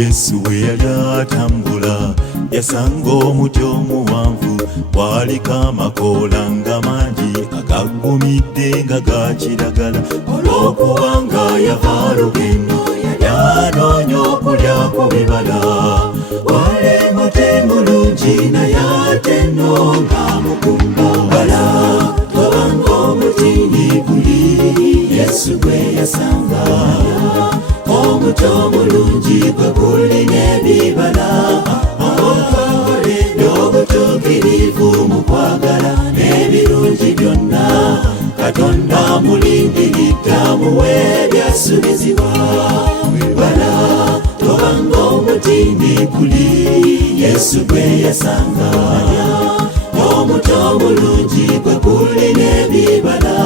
Yesu we yali atambula yasanga omuti omuwanvu gwaliko amakoola nga mangi agagumidde nga ga kiragala. Olw'okubanga yava lugendo yali anoonya okulya ku bibala. Wali muti mulungi naye ate nno nga mukumbala. Tobanga omutiini guli Yesu gwe yasanga. Omuti omulungi gwe gulina ebibala. N'obutuukirivu mu kwagala n'ebirungi byonna. Katonda mulindiridde amuwe ebyasubizibwa. Webala tobanga omutiini guli Yesu gwe yasanga. Omuti omulungi gwe gulina ebibala.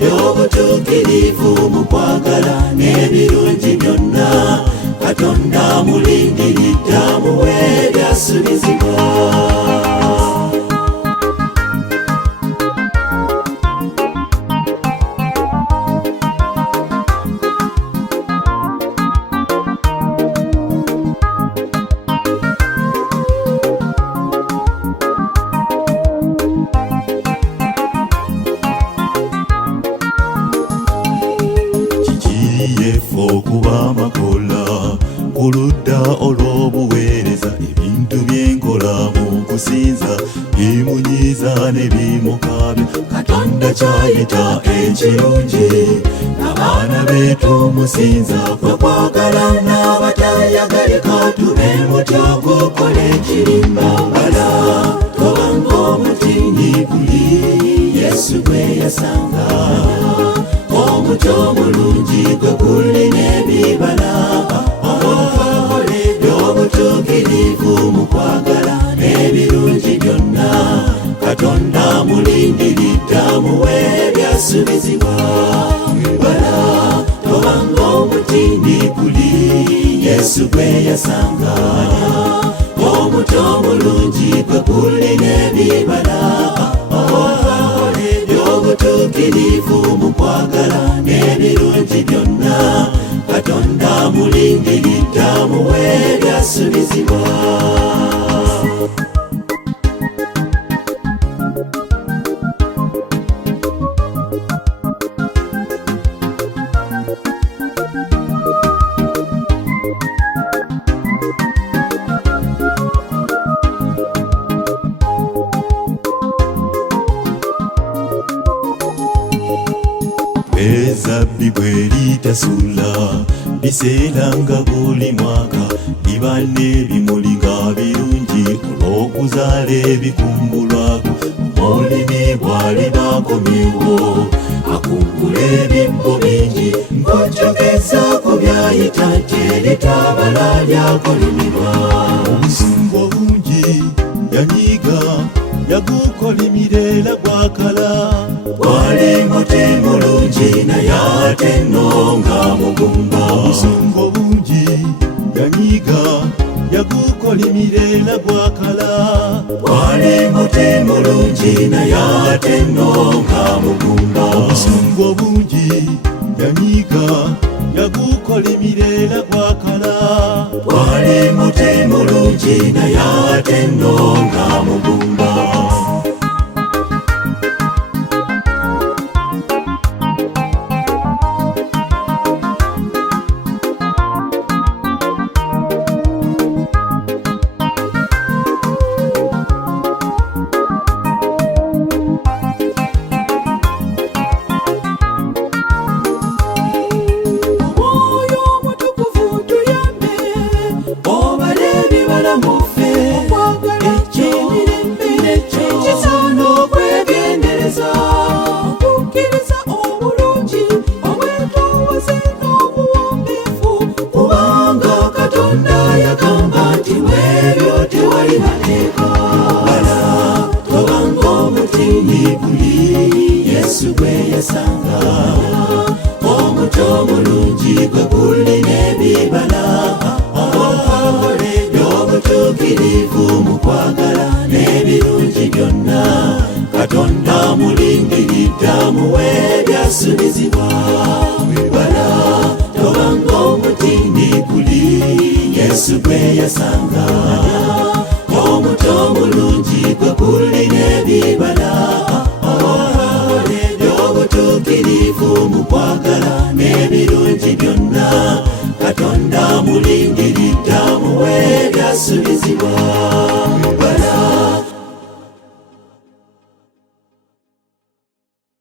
N'obutuukirivu mu kwagala n'ebirungi byonna. Katonda mulindiridde amuwe ebyasubizibwa. Kikiriyeefu okuba amakoola ku ludda olw'obuweereza. Ebintu byenkola mu kusinza bimunyiiza ne bimukaabya. Katonda kyayita ekirungi n'abaana be tumusinza. Kwe kwagala n'abatayagalika tube muti ogukola ekirimba. Bala tobanga omutiini guli Yesu gwe yasanga. Omuti omulungi gwe gulina ebibala. N'obutuukirivu mu kwagala n'ebirungi byonna. Katonda mulindiridde amuwe ebyasubizibwa. Webala tobanga omutiini guli Yesu gwe yasanga. Omuti omulungi gwe gulina ebibala. N'obutuukirivu mu kwagala n'ebirungi byonna. Katonda mulindiridde amuwe ebyasubizibwa. Ezabbibu eritasula biseera nga buli mwaka. Liba n'ebimuli nga birungi olw'okuzaala ebikumbulwako. Omulimi bw'aliba akomyewo akungula ebibbo bingi. Ng'ojjogeza ku byayita nti eritabala lyakolimirwa. Obusungu obungi yanyiiga yagukolimira era gwakala. Wali muti mulungi naye ate nno nga mugumba. Obusungu obungi yanyiiga yagukolimira era gwakala. Wali muti mulungi naye ate nno nga mugumba. Obusungu obungi yanyiiga yagukolimira era gwakala. Wali muti mulungi naye ate nno nga mugumba. Tobanga omutiini guli Yesu gwe yasanga. Omuti omulungi gwe gulina ebibala. N'obutuukirivu mu kwagala n'ebirungi byonna. Katonda mulindiridde amuwe ebyasubizibwa. Webala tobanga omutiini guli buli Yesu gwe yasanga omuto mulungi gwe guli n'ebibala by'obutuukirivu mu kwagala n'ebirungi byonna Katonda mulingirira